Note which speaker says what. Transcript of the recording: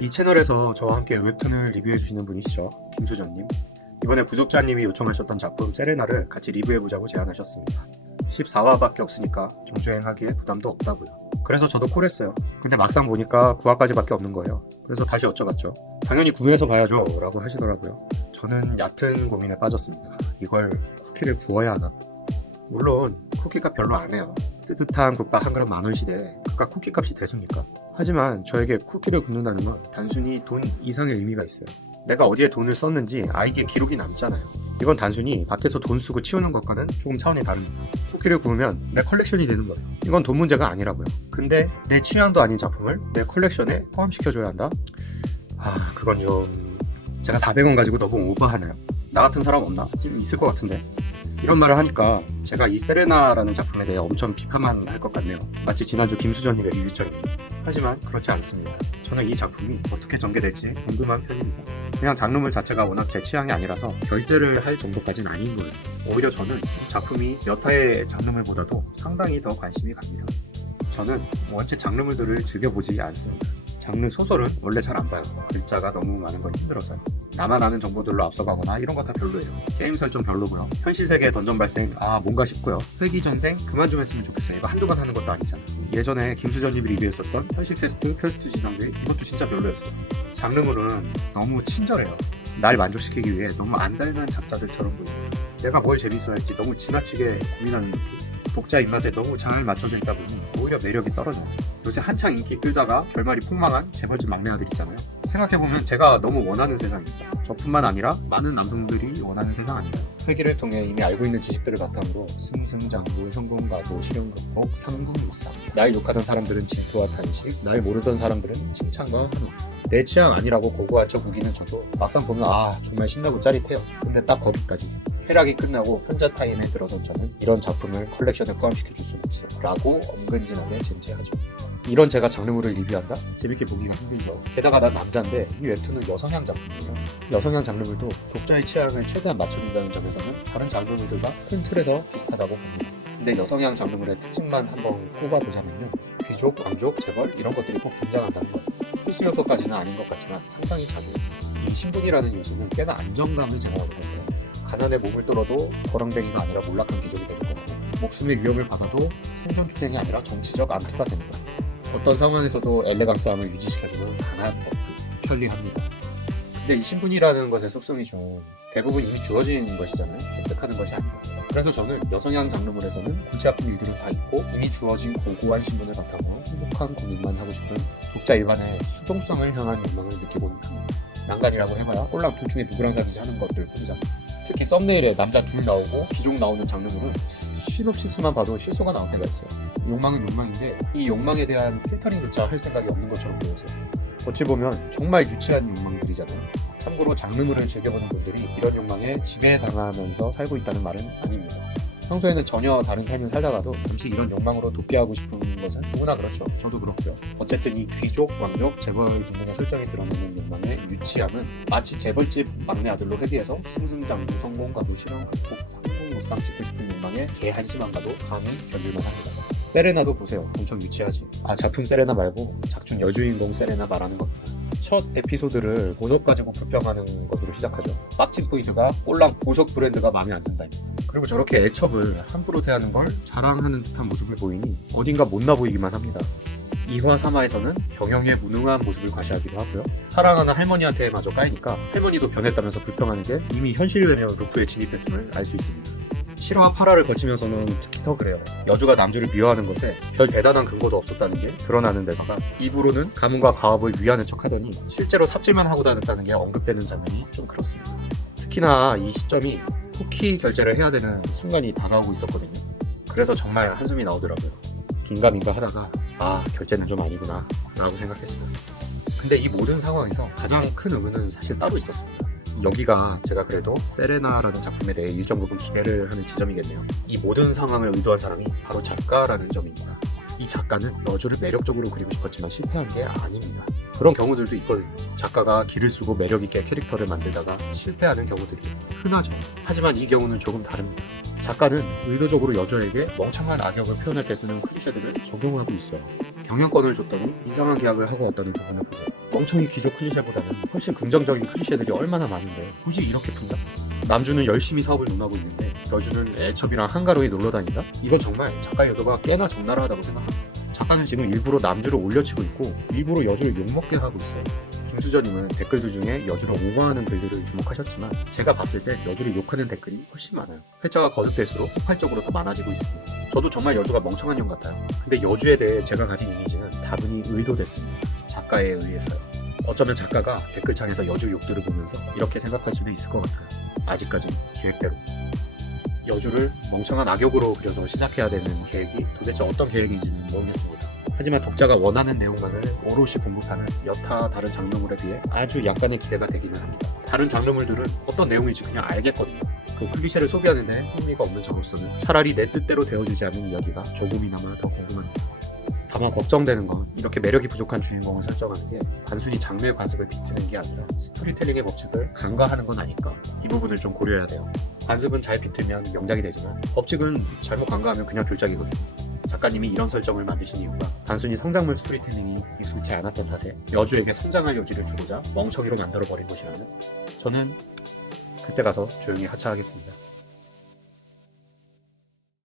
Speaker 1: 이 채널에서 저와 함께 웹툰을 리뷰해주시는 분이시죠. 김수전님. 이번에 구독자님이 요청하셨던 작품 세레나를 같이 리뷰해보자고 제안하셨습니다. 14화밖에 없으니까 정주행하기에 부담도 없다고요. 그래서 저도 콜했어요. 근데 막상 보니까 9화까지밖에 없는 거예요. 그래서 다시 여쭤봤죠. 당연히 구매해서 봐야죠. 라고 하시더라고요. 저는 얕은 고민에 빠졌습니다. 이걸 쿠키를 구워야 하나? 물론 쿠키가 별로 안 해요. 뜨뜻한 국밥 한 그릇 만원 시대에 그깟 쿠키 값이 대수입니까? 하지만 저에게 쿠키를 굽는다는 건 단순히 돈 이상의 의미가 있어요. 내가 어디에 돈을 썼는지 아이디에 기록이 남잖아요. 이건 단순히 밖에서 돈 쓰고 치우는 것과는 조금 차원이 다릅니다. 쿠키를 구우면 내 컬렉션이 되는 거예요. 이건 돈 문제가 아니라고요. 근데 내 취향도 아닌 작품을 내 컬렉션에 포함시켜줘야 한다? 아, 그건 좀 제가 400원 가지고 너무 오버하나요? 나 같은 사람 없나? 좀 있을 것 같은데. 이런 말을 하니까 제가 이 세레나라는 작품에 대해 엄청 비판만 할 것 같네요. 마치 지난주 김수전님의 리뷰처럼. 하지만 그렇지 않습니다. 저는 이 작품이 어떻게 전개될지 궁금한 편입니다. 그냥 장르물 자체가 워낙 제 취향이 아니라서 결제를 할 정도까지는 아닌 거예요. 오히려 저는 이 작품이 여타의 장르물보다도 상당히 더 관심이 갑니다. 저는 원체 장르물들을 즐겨보지 않습니다. 장르 소설은 원래 잘 안 봐요. 글자가 너무 많은 건 힘들어서요. 나만 아는 정보들로 앞서가거나 이런 거 다 별로예요. 게임 설정 별로고요. 현실 세계 던전 발생 아 뭔가 싶고요. 회기 전생 그만 좀 했으면 좋겠어요. 이거 한두 번 하는 것도 아니잖아. 예전에 김수전님이 리뷰했었던 현실 퀘스트 퀘스트 지상주의 이것도 진짜 별로였어요. 장르물은 너무 친절해요. 날 만족시키기 위해 너무 안달난 작자들처럼 보여요. 내가 뭘 재밌어 할지 너무 지나치게 고민하는 느낌. 독자 입맛에 너무 잘 맞춰져 있다 보니 오히려 매력이 떨어져요. 요새 한창 인기 끌다가 결말이 폭망한 재벌집 막내 아들 있잖아요. 생각해보면 제가 너무 원하는 세상이죠. 저뿐만 아니라 많은 남성들이 원하는 세상 아닌가요? 회기를 통해 이미 알고 있는 지식들을 바탕으로 승승장구, 성공가도, 실용극복, 상공무상 날 욕하던 사람들은 질투와 탄식, 날 모르던 사람들은 칭찬과 환호 내 취향 아니라고 고고한 척 우기는 저도 막상 보면 아 정말 신나고 짜릿해요. 근데 딱 거기까지 쾌락이 끝나고 현자 타임에 들어선 저는 이런 작품을 컬렉션에 포함시켜 줄 수는 없어 라고 언근진하게 젠제하죠. 이런 제가 장르물을 리뷰한다? 재밌게 보기가 힘들죠. 게다가 난 남자인데 이 웹툰은 여성향 작품이에요. 여성향 장르물도 독자의 취향을 최대한 맞춰준다는 점에서는 다른 장르물들과 큰 틀에서 비슷하다고 봅니다. 근데 여성향 장르물의 특징만 한번 꼽아보자면요. 귀족, 왕족, 재벌 이런 것들이 꼭 등장한다는 거예요. 필수 요소까지는 아닌 것 같지만 상당히 자주 이 신분이라는 요소는 꽤나 안정감을 제공하는 것 같아요. 가난에 몸을 뚫어도 거렁뱅이가 아니라 몰락한 귀족이 되는 거고 목숨의 위협을 받아도 생존투쟁이 아니라 정치적 되는 거예요. 어떤 상황에서도 엘레강스함을 유지시켜주는 강한 법도 편리합니다. 근데 이 신분이라는 것의 속성이 좀 대부분 이미 주어진 것이잖아요. 획득하는 것이 아니고. 그래서 저는 여성향 장르물에서는 골치 아픈 일들을 다 잊고 이미 주어진 고고한 신분을 바탕으로 행복한 고민만 하고 싶은 독자 일반의 수동성을 향한 욕망을 느끼고는 합니다. 난간이라고 해봐야 꼴랑 둘 중에 누구랑 사귀지 하는 것들 뿐이잖아요. 특히 썸네일에 남자 둘 나오고 귀족 나오는 장르물은 수만 봐도 실수가 나올 때가 있어요. 욕망은 욕망인데 이 욕망에 대한 필터링조차 할 생각이 없는 것처럼 보여서 어찌 보면 정말 유치한 욕망들이잖아요. 참고로 장르물을 즐겨보는 분들이 이런 욕망에 지배당하면서 살고 있다는 말은 아닙니다. 평소에는 전혀 다른 삶을 살다가도 잠시 이런 욕망으로 도피하고 싶은 것은 누구나 그렇죠. 저도 그렇고요. 어쨌든 이 귀족, 왕족, 재벌 등등의 설정이 드러내는 욕망의 유치함은 마치 재벌집 막내 아들로 회귀해서 승승장구, 성공가도 실현 극복, 상공무상 찍고 싶은 욕망에 개 한심함과도 감히 견딜 만 합니다. 세레나도 보세요. 엄청 유치하지. 아 작품 세레나 말고 작중 여주인공 세레나 말하는 겁니다. 첫 에피소드를 본업 가지고 불평하는 것으로 시작하죠. 빡친 포인트가 꼴랑 보석 브랜드가 마음에 안 든다입니다. 그리고 저렇게 애첩을 함부로 대하는 걸 자랑하는 듯한 모습을 보이니 어딘가 못나 보이기만 합니다. 2화 3화에서는 경영에 무능한 모습을 과시하기도 하고요. 사랑하는 할머니한테 마저 까이니까 할머니도 변했다면서 불평하는 게 이미 현실외며 루프에 진입했음을 알 수 있습니다. 7화 8화를 거치면서는 특히 더 그래요. 여주가 남주를 미워하는 것에 별 대단한 근거도 없었다는 게 드러나는 데다가 입으로는 가문과 가업을 위하는 척하더니 실제로 삽질만 하고 다녔다는 게 언급되는 장면이 좀 그렇습니다. 특히나 이 시점이 쿠키 결제를 해야 되는 순간이 다가오고 있었거든요. 그래서 정말 한숨이 나오더라고요. 긴가민가 하다가 아 결제는 좀 아니구나 라고 생각했어요. 근데 이 모든 상황에서 가장 큰 의문은 사실 따로 있었습니다. 여기가 제가 그래도 세레나라는 작품에 대해 일정 부분 기대를 하는 지점이겠네요. 이 모든 상황을 의도한 사람이 바로 작가라는 점입니다. 이 작가는 여주를 매력적으로 그리고 싶었지만 실패한 게 아닙니다. 그런 경우들도 있거든요. 작가가 기를 쓰고 매력 있게 캐릭터를 만들다가 실패하는 경우들이 흔하죠. 하지만 이 경우는 조금 다릅니다. 작가는 의도적으로 여주에게 멍청한 악역을 표현할 때 쓰는 클리셰들을 적용하고 있어요. 경영권을 줬더니 이상한 계약을 하고 왔다는 부분을 보세요. 멍청이 기존 클리셰보다는 훨씬 긍정적인 클리셰들이 얼마나 많은데 굳이 이렇게 푼다? 남주는 열심히 사업을 논하고 있는데 여주는 애첩이랑 한가로이 놀러 다닌다? 이건 정말 작가의 의도가 꽤나 적나라하다고 생각합니다. 작가는 지금 일부러 남주를 올려치고 있고 일부러 여주를 욕먹게 하고 있어요. 김수저님은 댓글들 중에 여주를 오버하는 글들을 주목하셨지만 제가 봤을 때 여주를 욕하는 댓글이 훨씬 많아요. 회차가 거듭될수록 폭발적으로 더 많아지고 있습니다. 저도 정말 여주가 멍청한 년 같아요. 근데 여주에 대해 제가 가진 이미지는 다분히 의도됐습니다. 작가에 의해서요. 어쩌면 작가가 댓글창에서 여주 욕들을 보면서 이렇게 생각할 수도 있을 것 같아요. 아직까지는 계획대로. 여주를 멍청한 악역으로 그려서 시작해야 되는 계획이 도대체 어떤 계획인지는 모르겠습니다. 하지만 독자가 원하는 내용만을 오롯이 공급하는 여타 다른 장르물에 비해 아주 약간의 기대가 되기는 합니다. 다른 장르물들은 어떤 내용인지 그냥 알겠거든요. 그 클리셰를 소비하는데 흥미가 없는 저로서는 차라리 내 뜻대로 되어주지 않는 이야기가 조금이나마 더 궁금합니다. 다만 걱정되는 건 이렇게 매력이 부족한 주인공을 설정하는 게 단순히 장르의 관습을 비트는 게 아니라 스토리텔링의 법칙을 간과하는 건 아닐까 이 부분을 좀 고려해야 돼요. 관습은 잘 비틀면 명작이 되지만 법칙은 잘못 간과하면 그냥 졸작이거든요. 작가님이 이런 설정을 만드신 이유가 단순히 성장물 스토리텔링이 익숙치 않았던 탓에 여주에게 성장할 여지를 주고자 멍청이로 만들어버린 것이라면 저는 그때 가서 조용히 하차하겠습니다.